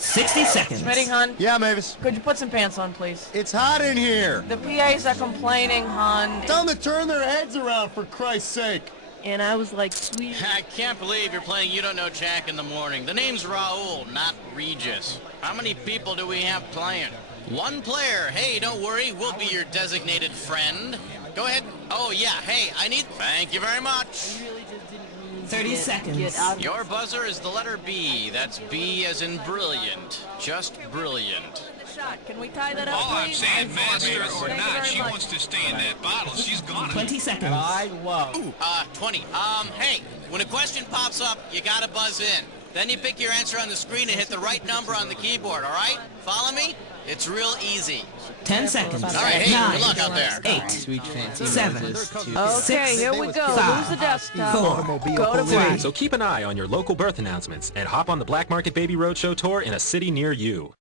60 seconds. Smitty, hon. Yeah, Mavis. Could you put some pants on, please? It's hot in here. The PAs are complaining, hon. Tell them to turn their heads around, for Christ's sake. And I was like, sweet. I can't believe you're playing You Don't Know Jack in the morning. The name's Raul, not Regis. How many people do we have playing? One player. Hey, don't worry. We'll be your designated friend. Go ahead. Oh, yeah. Hey, I need... Thank you very much. 30 seconds. Your buzzer is the letter B. That's B as in brilliant. Just brilliant. Can we tie that up, All I'm please? saying, master or Thank you not, very she much. wants to stay in that bottle. She's gone. 20 seconds. Ooh, 20. Hey, when a question pops up, you gotta buzz in. Then you pick your answer on the screen and hit the right number on the keyboard, all right? Follow me? It's real easy. 10 seconds. All right, hey, 9, good luck out there. 8, Sweet fancy 7, Okay, 6, here we go. 5, Lose the desktop. 4, Go to black. So keep an eye on your local birth announcements and hop on the Black Market Baby Roadshow tour in a city near you.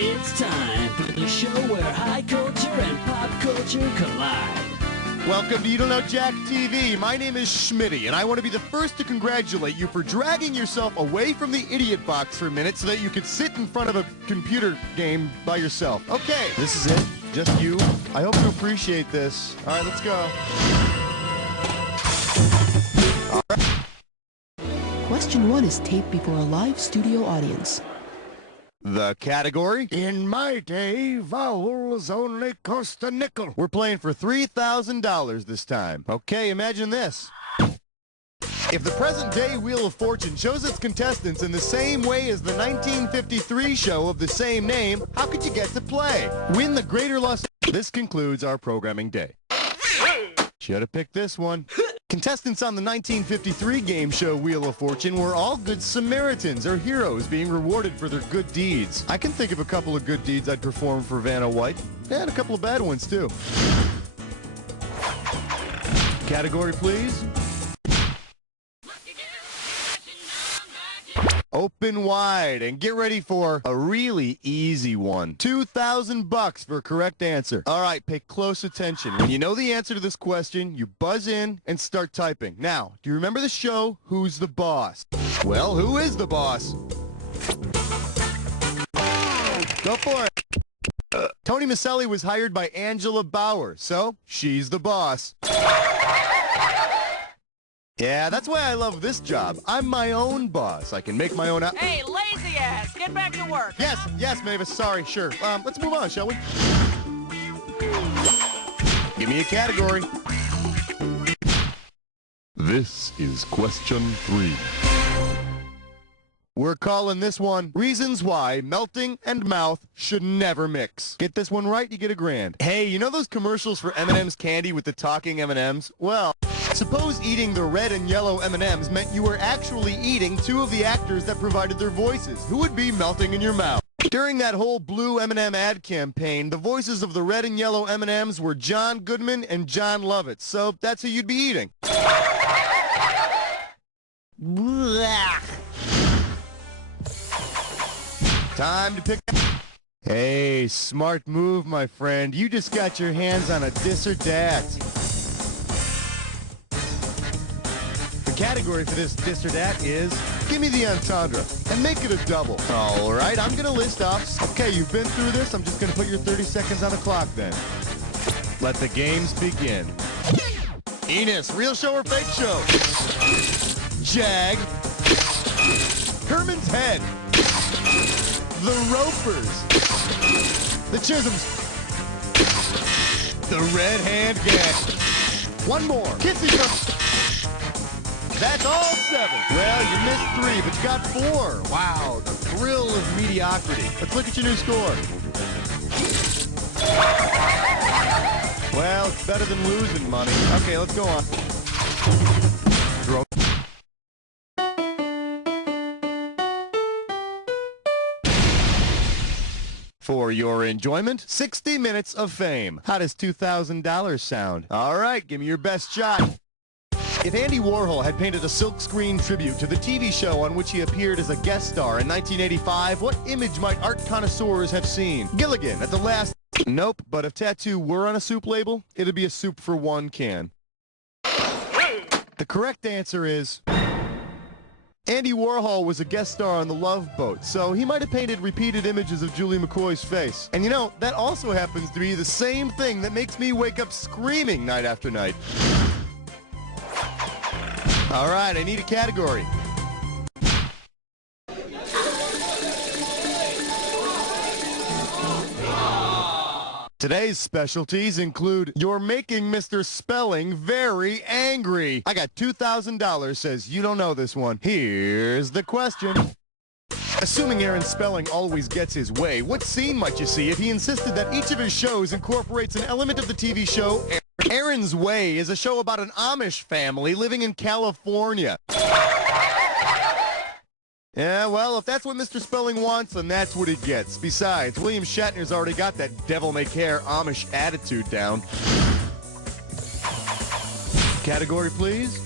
It's time for the show where high culture and pop culture collide. Welcome to You Don't Know Jack TV. My name is Schmitty, and I want to be the first to congratulate you for dragging yourself away from the idiot box for a minute so that you could sit in front of a computer game by yourself. Okay, this is it. Just you. I hope you appreciate this. All right, let's go. All right. Question 1 is taped before a live studio audience. The category? In my day, vowels only cost a nickel. We're playing for $3,000 this time. Okay, imagine this. If the present-day Wheel of Fortune shows its contestants in the same way as the 1953 show of the same name, how could you get to play? Win the Greater Los... This concludes our programming day. Should have picked this one. Contestants on the 1953 game show Wheel of Fortune were all good Samaritans, or heroes, being rewarded for their good deeds. I can think of a couple of good deeds I'd perform for Vanna White, and a couple of bad ones, too. Category, please. Open wide and get ready for a really easy one. $2,000 for a correct answer. All right, pay close attention. When you know the answer to this question, you buzz in and start typing. Now, do you remember the show, Who's the Boss? Well, who is the boss? Go for it. Tony Maselli was hired by Angela Bauer, so she's the boss. Yeah, that's why I love this job. I'm my own boss. I can make my own... Hey, lazy ass, get back to work. Yes, Mavis, sorry, sure. Let's move on, shall we? Give me a category. This is question 3. We're calling this one Reasons Why Melting and Mouth Should Never Mix. Get this one right, you get $1,000. Hey, you know those commercials for M&M's candy with the talking M&Ms? Well, suppose eating the red and yellow M&Ms meant you were actually eating 2 of the actors that provided their voices. Who would be melting in your mouth? During that whole blue M&M ad campaign, the voices of the red and yellow M&Ms were John Goodman and John Lovitz. So that's who you'd be eating. Time to pick... Hey, smart move, my friend. You just got your hands on a dis or dat. The category for this dis or dat is, give me the entendre, and make it a double. All right, I'm going to list off. Okay, you've been through this. I'm just going to put your 30 seconds on the clock then. Let the games begin. Enos, real show or fake show? Jag. Herman's Head. The Ropers. The Chisholms. The Red Hand Gang. One more. Kissy from... That's all 7. Well, you missed 3, but you got 4. Wow, the thrill of mediocrity. Let's look at your new score. Well, it's better than losing money. Okay, let's go on. Throw. For your enjoyment, 60 minutes of fame. How does $2,000 sound? All right, give me your best shot. If Andy Warhol had painted a silkscreen tribute to the TV show on which he appeared as a guest star in 1985, what image might art connoisseurs have seen? Gilligan at the last... Nope, but if tattoo were on a soup label, it'd be a soup for one can. The correct answer is... Andy Warhol was a guest star on The Love Boat, so he might have painted repeated images of Julie McCoy's face. And you know, that also happens to be the same thing that makes me wake up screaming night after night. All right, I need a category. Today's specialties include You're Making Mr. Spelling Very Angry. I got $2,000, says you don't know this one. Here's the question. Assuming Aaron Spelling always gets his way, what scene might you see if he insisted that each of his shows incorporates an element of the TV show Aaron's Way is a show about an Amish family living in California? Yeah, well, if that's what Mr. Spelling wants, then that's what he gets. Besides, William Shatner's already got that devil-may-care Amish attitude down. Category, please.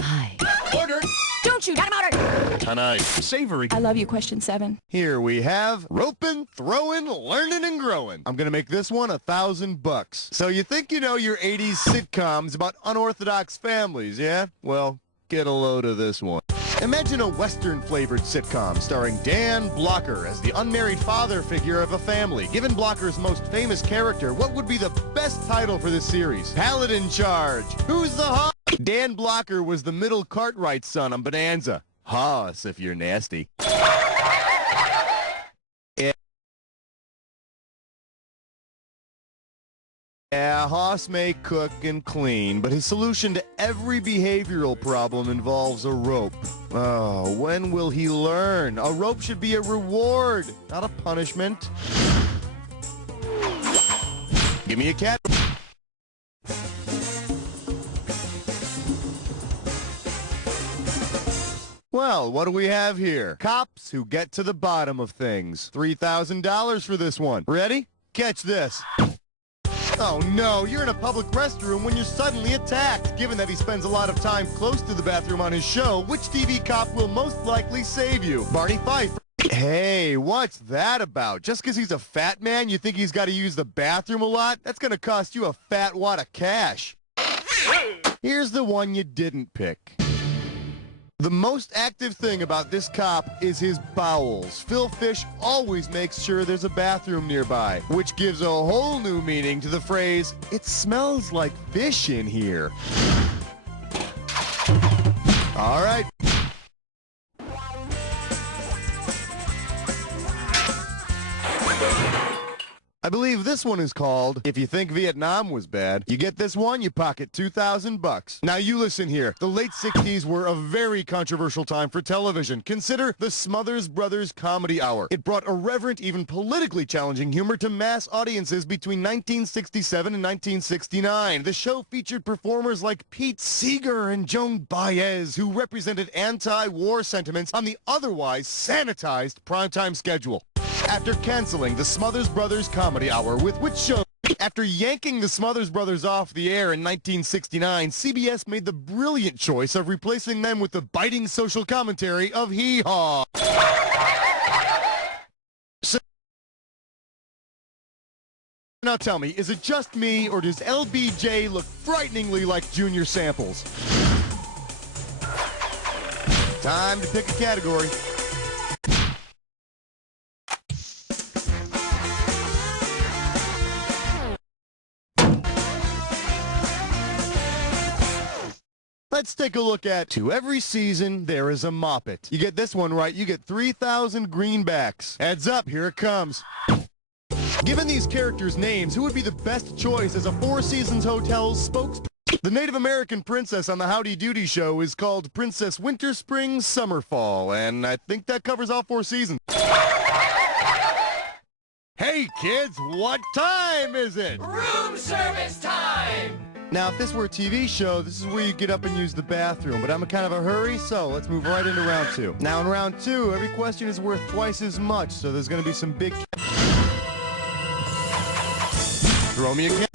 Hi. Order! Don't you? Got him ordered. Tonight. Savory. I love you, question 7. Here we have roping, throwing, learning, and growing. I'm gonna make this one $1,000. So you think you know your 80s sitcoms about unorthodox families, yeah? Well, get a load of this one. Imagine a Western-flavored sitcom starring Dan Blocker as the unmarried father figure of a family. Given Blocker's most famous character, what would be the best title for this series? Paladin Charge. Who's the hoss? Dan Blocker was the middle Cartwright son on Bonanza. Hoss, if you're nasty. Yeah, Hoss may cook and clean, but his solution to every behavioral problem involves a rope. Oh, when will he learn? A rope should be a reward, not a punishment. Give me a cat. Well, what do we have here? Cops who get to the bottom of things. $3,000 for this one. Ready? Catch this. Oh no, you're in a public restroom when you're suddenly attacked. Given that he spends a lot of time close to the bathroom on his show, which TV cop will most likely save you? Barney Fife. Hey, what's that about? Just because he's a fat man, you think he's got to use the bathroom a lot? That's going to cost you a fat wad of cash. Here's the one you didn't pick. The most active thing about this cop is his bowels. Phil Fish always makes sure there's a bathroom nearby, which gives a whole new meaning to the phrase, "It smells like fish in here." All right. I believe this one is called, If You Think Vietnam Was Bad. You get this one, you pocket $2,000. Now you listen here. The late 60s were a very controversial time for television. Consider the Smothers Brothers Comedy Hour. It brought irreverent, even politically challenging humor to mass audiences between 1967 and 1969. The show featured performers like Pete Seeger and Joan Baez, who represented anti-war sentiments on the otherwise sanitized primetime schedule. After canceling the Smothers Brothers Comedy Hour, with which show, after yanking the Smothers Brothers off the air in 1969, CBS made the brilliant choice of replacing them with the biting social commentary of Hee Haw. So, now tell me, is it just me, or does LBJ look frighteningly like Junior Samples? Time to pick a category. Let's take a look at To Every Season There Is a Moppet. You get this one right, you get 3,000 greenbacks. Heads up, here it comes. Given these characters' names, who would be the best choice as a Four Seasons Hotel's spokesperson? The Native American princess on the Howdy Doody show is called Princess Winter, Spring, Summer, Fall, and I think that covers all 4 seasons. Hey kids, what time is it? Room service time! Now, if this were a TV show, this is where you get up and use the bathroom, but I'm in kind of a hurry, so let's move right into round 2. Now, in round 2, every question is worth twice as much, so there's going to be some big... Throw me again.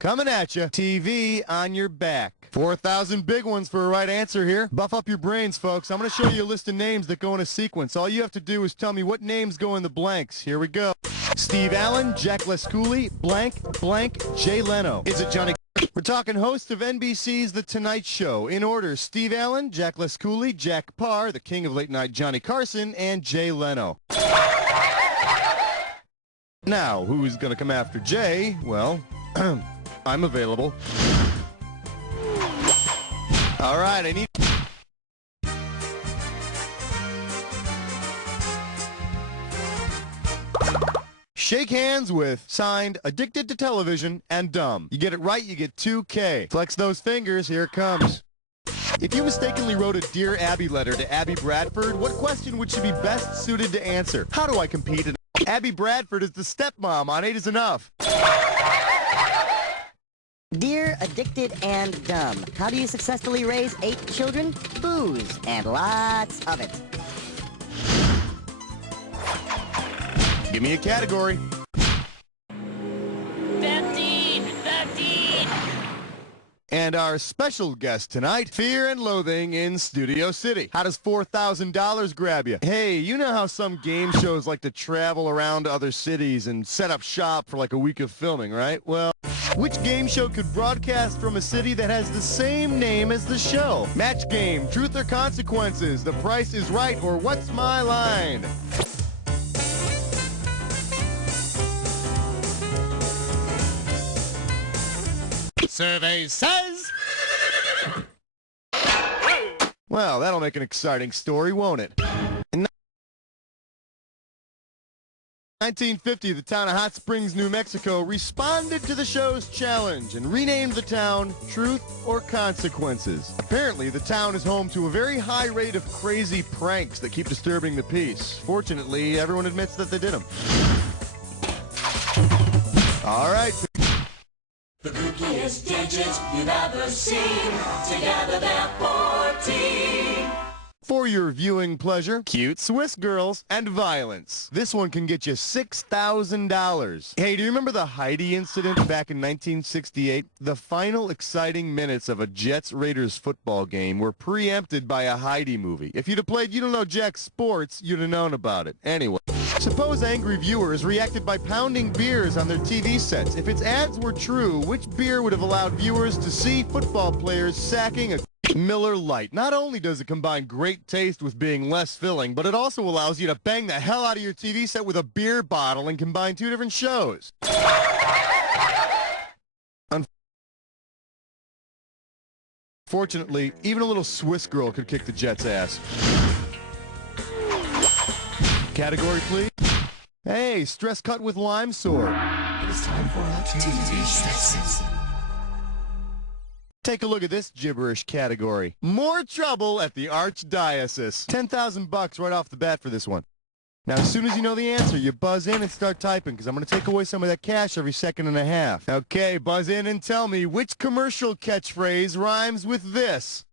Coming at you, TV on your back. 4,000 big ones for a right answer here. Buff up your brains, folks. I'm going to show you a list of names that go in a sequence. All you have to do is tell me what names go in the blanks. Here we go. Steve Allen, Jack Lescoulie, blank, blank, Jay Leno. Is it Johnny? We're talking host of NBC's The Tonight Show. In order, Steve Allen, Jack Lescoulie, Jack Parr, the king of late night Johnny Carson, and Jay Leno. Now, who's going to come after Jay? Well, I'm available. All right, I need... Shake hands with, signed, Addicted to Television, and Dumb. You get it right, you get $2K. Flex those fingers, here it comes. If you mistakenly wrote a Dear Abby letter to Abby Bradford, what question would she be best suited to answer? How do I compete in... Abby Bradford is the stepmom on 8 is Enough. Dear Addicted and Dumb, how do you successfully raise 8 children? Booze, and lots of it. Give me a category. 15! And our special guest tonight, Fear and Loathing in Studio City. How does $4,000 grab you? Hey, you know how some game shows like to travel around to other cities and set up shop for like a week of filming, right? Well, which game show could broadcast from a city that has the same name as the show? Match Game, Truth or Consequences, The Price is Right, or What's My Line? Survey says... Well, that'll make an exciting story, won't it? In 1950, the town of Hot Springs, New Mexico, responded to the show's challenge and renamed the town Truth or Consequences. Apparently, the town is home to a very high rate of crazy pranks that keep disturbing the peace. Fortunately, everyone admits that they did them. All right. The kookiest digits you've ever seen. Together they're 14. For your viewing pleasure, cute Swiss girls and violence. This one can get you $6,000. Hey, do you remember the Heidi incident back in 1968? The final exciting minutes of a Jets-Raiders football game were preempted by a Heidi movie. If you'd have played You Don't Know Jack Sports, you'd have known about it. Anyway. Suppose angry viewers reacted by pounding beers on their TV sets. If its ads were true, which beer would have allowed viewers to see football players sacking a Miller Lite? Not only does it combine great taste with being less filling, but it also allows you to bang the hell out of your TV set with a beer bottle and combine 2 different shows. Unfortunately, even a little Swiss girl could kick the Jets' ass. Category, please. Hey, stress cut with lime sword. It is time for a TV session. Take a look at this gibberish category. More trouble at the Archdiocese. $10,000 right off the bat for this one. Now, as soon as you know the answer, you buzz in and start typing, because I'm going to take away some of that cash every second and a half. Okay, buzz in and tell me which commercial catchphrase rhymes with this.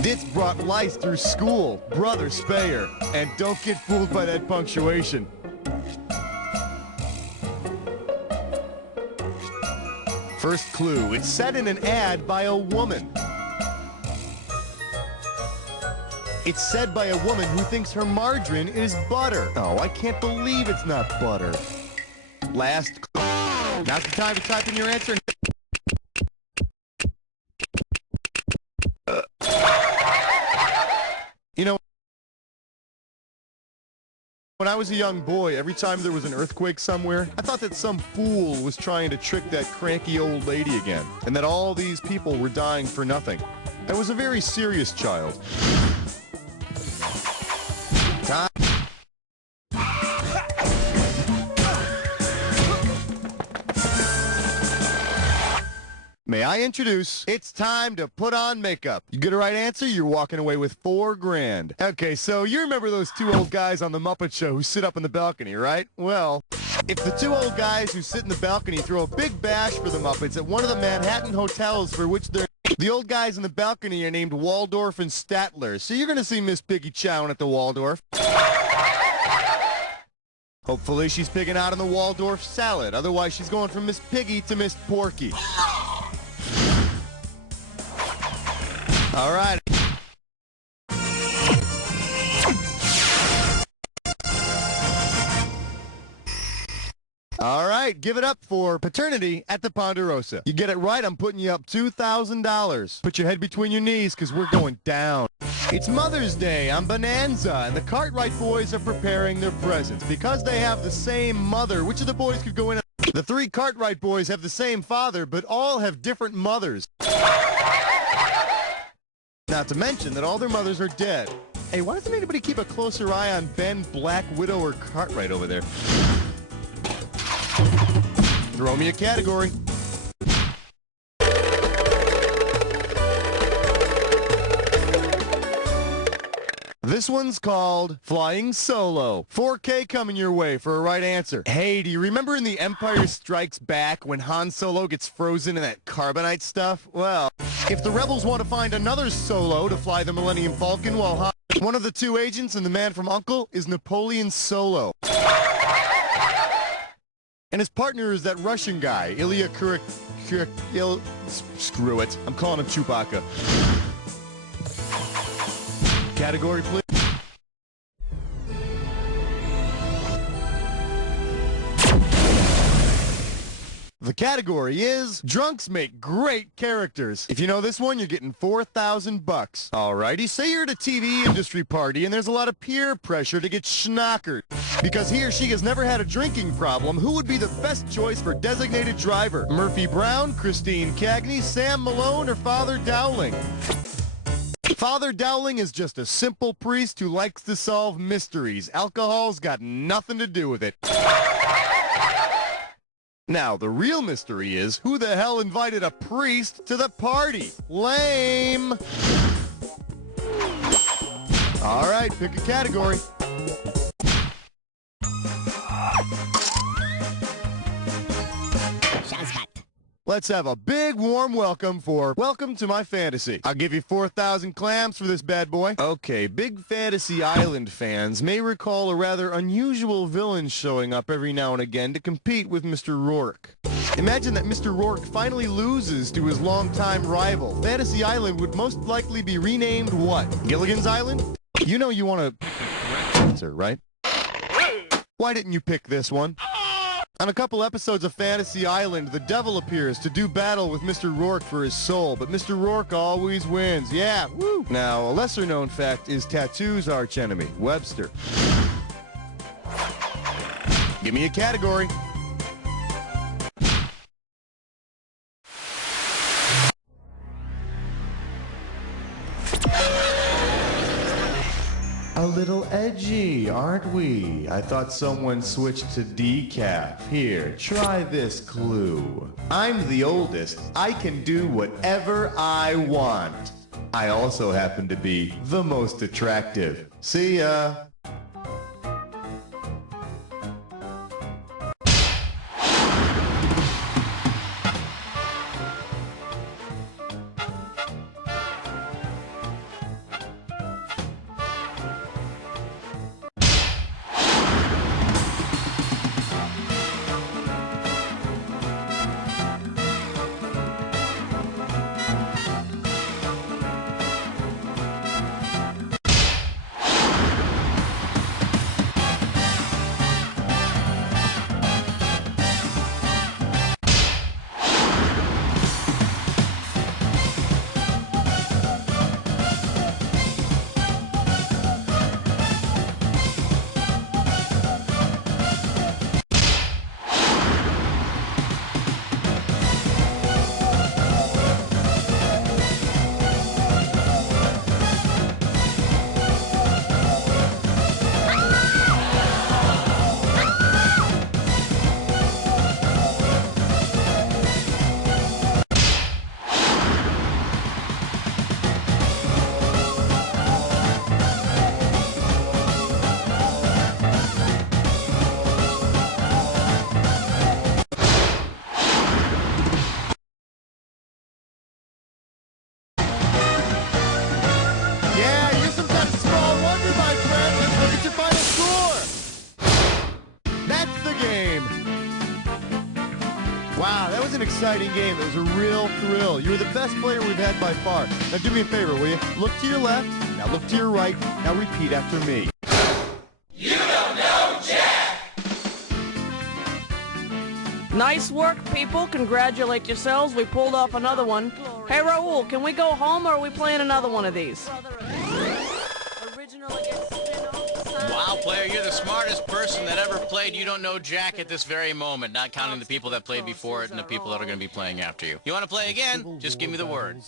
Ditz brought lice through school, brother Speyer. And don't get fooled by that punctuation. First clue, it's said in an ad by a woman. It's said by a woman who thinks her margarine is butter. Oh, I can't believe it's not butter. Last clue. Now's the time to type in your answer. You know, when I was a young boy, every time there was an earthquake somewhere, I thought that some fool was trying to trick that cranky old lady again, and that all these people were dying for nothing. I was a very serious child. Time. May I introduce, it's time to put on makeup. You get a right answer, you're walking away with $4 grand. Okay, so you remember those two old guys on The Muppet Show who sit up in the balcony, right? Well, if the two old guys who sit in the balcony throw a big bash for the Muppets at one of the Manhattan hotels for which they're... The old guys in the balcony are named Waldorf and Statler, so you're going to see Miss Piggy chowing at the Waldorf. Hopefully she's picking out on the Waldorf salad. Otherwise, she's going from Miss Piggy to Miss Porky. All right. All right, give it up for paternity at the Ponderosa. You get it right, I'm putting you up $2,000. Put your head between your knees, because we're going down. It's Mother's Day on Bonanza, and the Cartwright boys are preparing their presents. Because they have the same mother, which of the boys could go in? The three Cartwright boys have the same father, but all have different mothers. Not to mention that all their mothers are dead. Hey, why doesn't anybody keep a closer eye on Ben, Black Widow, or Cartwright over there? Throw me a category. This one's called Flying Solo. 4K coming your way for a right answer. Hey, do you remember in The Empire Strikes Back when Han Solo gets frozen in that carbonite stuff? Well, if the rebels want to find another Solo to fly the Millennium Falcon while Han... One of the two agents and the man from U.N.C.L.E. is Napoleon Solo. And his partner is that Russian guy, Ilya Screw it. I'm calling him Chewbacca. Category, please. The category is Drunks Make Great Characters. If you know this one, you're getting $4,000. Alrighty, say you're at a TV industry party and there's a lot of peer pressure to get schnockered. Because he or she has never had a drinking problem, who would be the best choice for designated driver? Murphy Brown, Christine Cagney, Sam Malone, or Father Dowling? Father Dowling is just a simple priest who likes to solve mysteries. Alcohol's got nothing to do with it. Now, the real mystery is, who the hell invited a priest to the party? Lame! All right, pick a category. Let's have a big warm welcome for Welcome to My Fantasy. I'll give you 4,000 clams for this bad boy. Okay, Big Fantasy Island fans may recall a rather unusual villain showing up every now and again to compete with Mr. Rourke. Imagine that Mr. Rourke finally loses to his longtime rival. Fantasy Island would most likely be renamed what? Gilligan's Island? You know you want to pick the correct answer, right? Why didn't you pick this one? On a couple episodes of Fantasy Island, the devil appears to do battle with Mr. Rourke for his soul, but Mr. Rourke always wins. Yeah, woo! Now, a lesser-known fact is Tattoo's archenemy, Webster. Give me a category. A little edgy, aren't we? I thought someone switched to decaf. Here, try this clue. I'm the oldest. I can do whatever I want. I also happen to be the most attractive. See ya. an exciting game. It was a real thrill. You were the best player we've had by far. Now do me a favor, will you? Look to your left, now look to your right, now repeat after me. You don't know Jack! Nice work, people. Congratulate yourselves. We pulled off another one. Hey, Raul, can we go home or are we playing another one of these? Wow, player, you're the smartest person that ever played You Don't Know Jack at this very moment, not counting the people that played before it and the people that are going to be playing after you. You want to play again? Just give me the word.